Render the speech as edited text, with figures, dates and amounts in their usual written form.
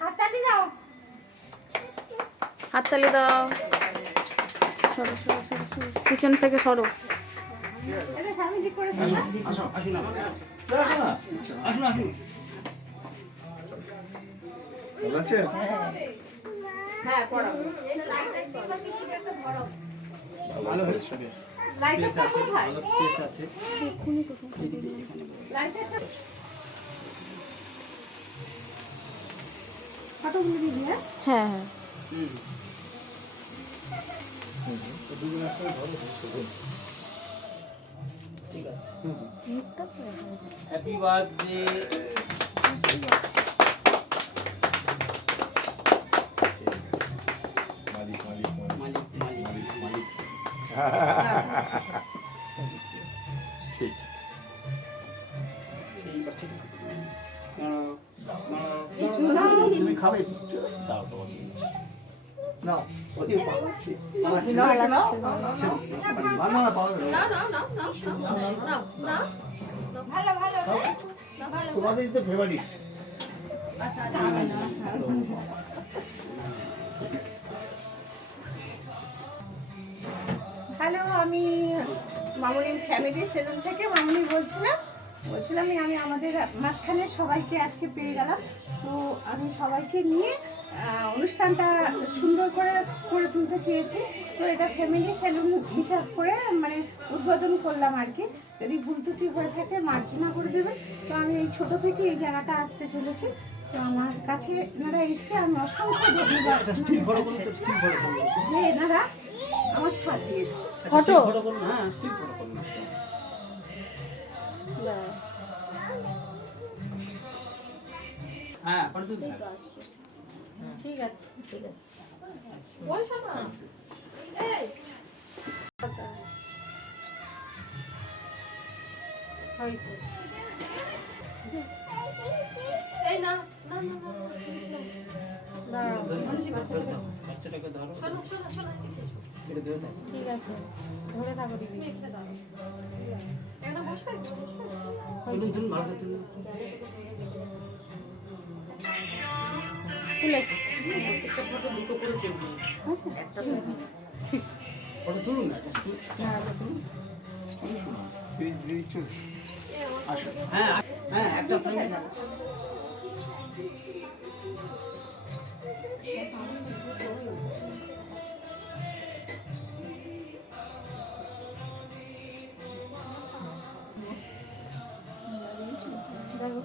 হাততালি দাও, হাততালি দাও। সরো সরো সরো সরো, পিছন থেকে সরো। এটা ফ্যামিলি করে হ্যাঁ পড়াবো। ভালো হয়েছে। লাইটটা কোথায়? ভালো স্পেস আছে। লাইটটা ফটোগুলো দিবি? হ্যাঁ হ্যাঁ। ঠিক আছে। Happy birthday. মালিক মালিক মালিক মালিক মালিক ঠিক। সেই বাচ্চাটা তুমি খাবে? দাও দাও না, ওই পালাচ্ছে পালাচ্ছে না না না না না পালাবে না না। ভালো ভালো তোমাদের তো ফেভারিট। আচ্ছা হ্যালো, আমি মামুনি ফ্যামিলি সেলুন থেকে মামুনি বলছিলাম আমি আমাদের মাঝখানে সবাইকে আজকে পেয়ে গেলাম। তো আমি সবাইকে নিয়ে অনুষ্ঠানটা সুন্দর করে তুলতে চেয়েছি। তো এটা ফ্যামিলি সেলুন হিসাব করে মানে উদ্বোধন করলাম আর কি। যদি ভুল ত্রুটি হয়ে থাকে মার্জনা করে দেবেন। তো আমি এই ছোটো থেকে এই জায়গাটা আসতে চলেছি। তো আমার কাছে এনারা এসছে, আমি অসংখ্য ধন্যবাদ যে এনারা আমার সাথ দিয়েছে। ফটো হ্যাঁ স্টিল ফটো করুন। হ্যাঁ ফটো তুলতে ঠিক আছে ঠিক আছে। ওই শোনা এই হয়েছে এই না না না না বাচ্চাটাকে ধরো। শোনো শোনো শোনো এটা ধরে থাকো। ঠিক আছে, ধরে থাকো দিদি। একটা বসবে তুলুন তুলুন ভালো করে তুলুন। তুলেছি। একটা ফটো দুটো করে চেক দিন। আচ্ছা একটা ফটো তুলুন না। হ্যাঁ দেখুন। হ্যাঁ হ্যাঁ একটা ফ্রেম দেখো